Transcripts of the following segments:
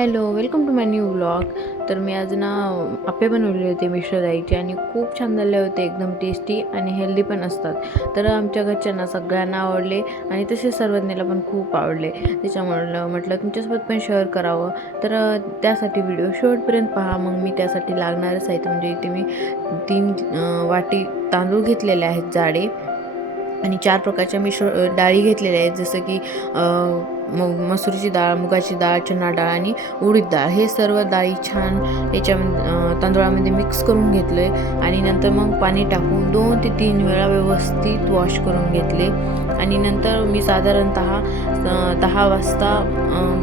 Hello welcome to my new blog तर मी आज ना आप्पे बनवले होते मिश्र दाईचे आणि खूप छान झाले होते एकदम टेस्टी आणि हेल्दी पण असतात. तर आमच्या घरच्यांना सगळ्यांना आवडले आणि तसेच सर्वज्ञाला पण खूप आवडले. त्याच्यामुळं म्हटलं तुमच्यासोबत पण शेअर करावं. तर त्यासाठी व्हिडिओ शेवटपर्यंत पहा. मग मी त्यासाठी लागणारं साहित्य म्हणजे इथे मी तीन वाटी तांदूळ घेतलेले आहेत जाडे. आणि चार प्रकारच्या मिश्र डाळी घेतलेल्या आहेत. जसं की मग मसूरची डाळ मुगाची डाळ चना डाळ आणि उडीद डाळ. हे सर्व डाळी छान याच्या तांदूळामध्ये मिक्स करून घेतले आणि नंतर मग पाणी टाकून दोन ते तीन वेळा व्यवस्थित वॉश करून घेतले. आणि नंतर मी साधारणतः दहा वाजता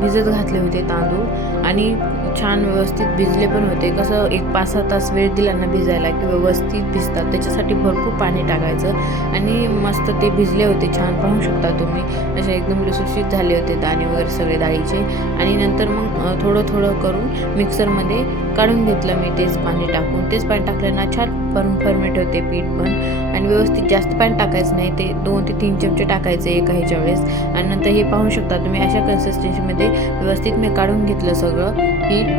भिजत घातले होते तांदूळ आणि छान व्यवस्थित भिजले पण होते. कसं एक पाच सहा तास वेळ दिला ना भिजायला की व्यवस्थित भिजतात. त्याच्यासाठी भरपूर पाणी टाकायचं आणि मस्त ते भिजले होते छान. पाहू शकता तुम्ही असे एकदम लुसुशीत झाले होते दाणे वगैरे सगळे डाळीचे. आणि नंतर मग थोडं थोडं करून मिक्सरमध्ये काढून घेतलं मी तेच पाणी टाकून. तेच पाणी टाकलं ना छान फर्म फर्मेट होते पीठ पण. आणि व्यवस्थित जास्त पाणी टाकायचं नाही. ते दोन ते तीन चमचे टाकायचे एका ह्याच्या वेळेस. आणि नंतर हे पाहू शकता तुम्ही अशा कन्सिस्टन्सीमध्ये व्यवस्थित मी काढून घेतलं सगळं पीठ.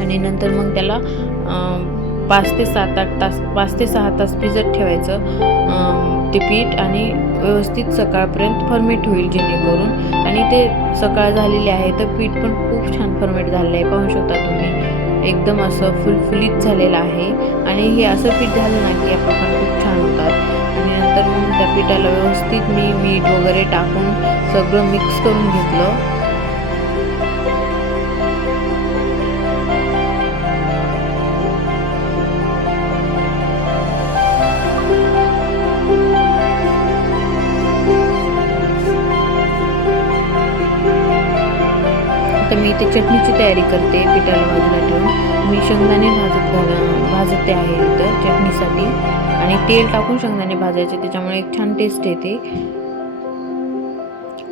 आणि नंतर मग त्याला पाच ते सात आठ तास पाच ते सहा तास भिजत ठेवायचं. ते पीठ आणि व्यवस्थित सकाळपर्यंत फर्मेट होईल जेणेकरून. आणि ते सकाळ झालेले आहे तर पीठ पण खूप छान फर्मेट झालेलं आहे. पाहू शकता तुम्ही. एकदम असं फुलफुलीत झालेलं आहे. आणि हे असं पीठ झालं ना की आपण पण खूप छान होतात. आणि नंतर मग त्या पिठाला व्यवस्थित मी मीठ वगैरे टाकून सगळं मिक्स करून घेतलं. आता मी इथे चटणीची तयारी करते पिठाला बाजूला ठेवून. मी शेंगदाणे भाजत घाल भाजते आहे इथं चटणीसाठी. आणि तेल टाकून शेंगदाणे भाजायचे त्याच्यामुळे एक छान टेस्ट येते.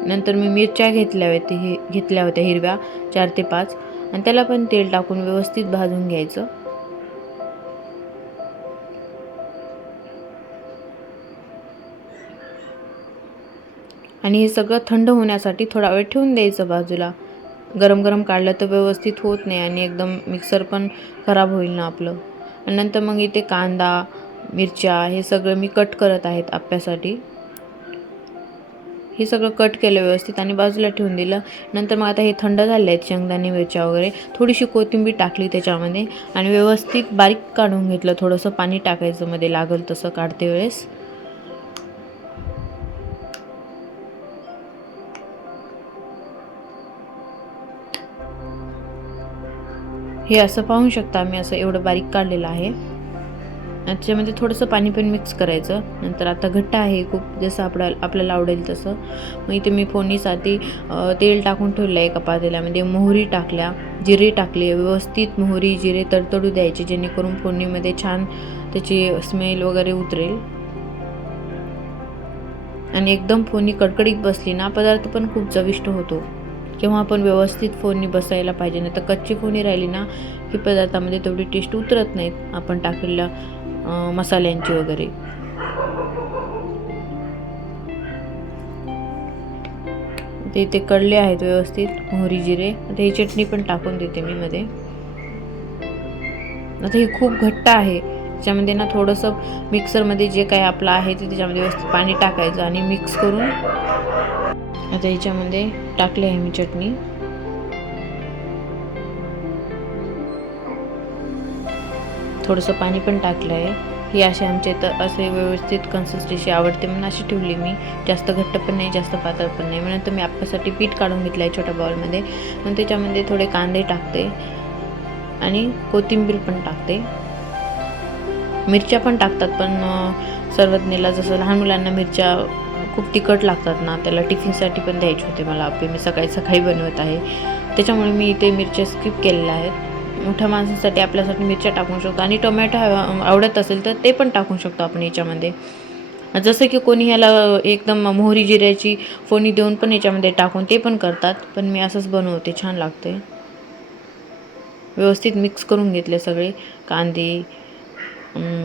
नंतर मी मिरच्या घेतल्या होत्या हे घेतल्या होत्या हिरव्या चार ते पाच. आणि त्याला पण तेल टाकून व्यवस्थित भाजून घ्यायचं. आणि हे सगळं थंड होण्यासाठी थोडा वेळ ठेवून द्यायचं बाजूला. गरम गरम काढलं तर व्यवस्थित होत नाही आणि एकदम मिक्सर पण खराब होईल ना आपलं. आणि नंतर मग इथे कांदा मिरच्या हे सगळं मी कट करत आहेत आप्यासाठी. हे सगळं कट केलं व्यवस्थित आणि बाजूला ठेवून दिलं. नंतर मग आता हे थंड झाले आहेत शेंगदाणे मिरच्या वगैरे. थोडीशी कोथिंबीर टाकली त्याच्यामध्ये आणि व्यवस्थित बारीक काढून घेतलं. थोडंसं पाणी टाकायचं मध्ये लागेल तसं काढते वेळेस. हे असं पाहू शकता मी असं एवढं बारीक काढलेलं आहे. त्याच्यामध्ये थोडंसं पाणी पण मिक्स करायचं. नंतर आता घट्ट आहे खूप जसं आपल्या आपल्याला आवडेल तसं. मग इथे मी फोडणीसाठी तेल टाकून ठेवलं आहे एका पातेल्यामध्ये मोहरी टाकल्या जिरे टाकले. व्यवस्थित मोहरी जिरे तडतडू द्यायचे जेणेकरून फोडणीमध्ये छान त्याची स्मेल वगैरे उतरेल. आणि एकदम फोडणी कडकडीत बसली ना पदार्थ पण खूप चविष्ट होतो. किंवा आपण व्यवस्थित फोडणी बसायला पाहिजे नाही तर कच्ची फोडणी राहिली ना की पदार्थामध्ये तेवढी टेस्ट उतरत नाहीत आपण टाकलेल्या मसाल्यांची वगैरे. ते ते कडले आहेत व्यवस्थित मोहरी जिरे. आता ही चटणी पण टाकून देते मी मध्ये. आता हे खूप घट्ट आहे. त्याच्यामध्ये ना थोडंसं मिक्सरमध्ये जे काही आपलं आहे ते त्याच्यामध्ये व्यवस्थित पाणी टाकायचं आणि मिक्स करून आता याच्यामध्ये टाकली आहे मी चटणी. थोडंसं पाणी पण टाकलं आहे. ही अशी आमच्या इथं असे व्यवस्थित कन्सिस्टन्सी आवडते म्हणून अशी ठेवली मी. जास्त घट्ट पण नाही जास्त पातळ पण नाही. म्हणून तर मी आपल्यासाठी पीठ काढून घेतलं आहे छोट्या बाउलमध्ये मग त्याच्यामध्ये थोडे कांदे टाकते आणि कोथिंबीर पण टाकते. मिरच्या पण टाकतात पण अं, जसं लहान मुलांना मिरच्या खूप तिखट लागतात ना त्याला टिफिनसाठी पण द्यायचे होते मला आपे मी सकाळी सकाळी बनवत आहे. त्याच्यामुळे मी इथे मिरच्या स्किप केलेल्या आहेत मोठ्या माणसांसाठी आपल्यासाठी मिरच्या टाकू शकतो आणि टोमॅटो आवडत असेल तर ते पण टाकू शकतो आपण याच्यामध्ये. जसं की कोणी ह्याला एकदम मोहरी जिऱ्याची फोणी देऊन पण याच्यामध्ये टाकून ते पण करतात पण मी असंच बनवते छान लागते. व्यवस्थित मिक्स करून घेतले सगळे कांदे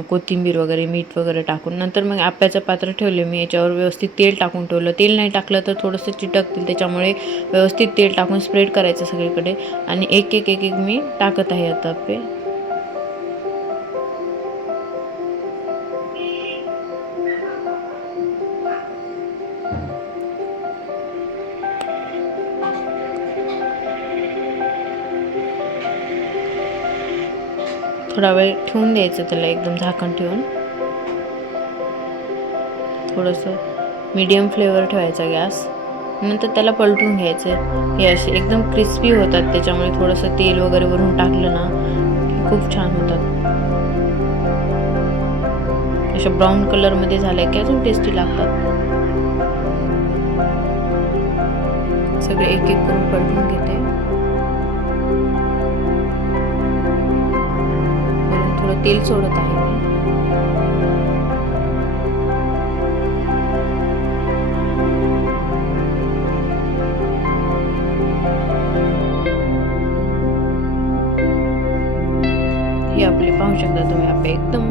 कोथिंबीर वगैरे मीठ वगैरे टाकून. नंतर मग आप्याचं पात्र ठेवले मी. याच्यावर व्यवस्थित तेल टाकून ठेवलं. तेल नाही टाकलं तर थोडंसं चिटकतील. त्याच्यामुळे व्यवस्थित तेल टाकून स्प्रेड करायचं सगळीकडे. आणि एक एक एक एक मी टाकत आहे आता आप्पे थोडा वेळ ठेवून द्यायचं त्याला एकदम झाकण ठेवून. थोडंसं मीडियम फ्लेवर ठेवायचा गॅस. नंतर त्याला पलटून घ्यायचं. हे असे एकदम क्रिस्पी होतात त्याच्यामुळे थोडंसं तेल वगैरे वरून टाकलं ना खूप छान होतात. अशा ब्राऊन कलरमध्ये झाल्या की अजून टेस्टी लागतात. सगळे एक एक करून पलटून घेते. थोडं तेल सोडत आहे. हे आपले पाहू शकता तुम्ही आपले एकदम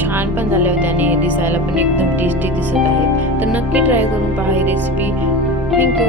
छान पण झाले होते आणि दिसायला पण एकदम टेस्टी दिसत आहेत. तर नक्की ट्राय करून पहा ही रेसिपी थँक्यू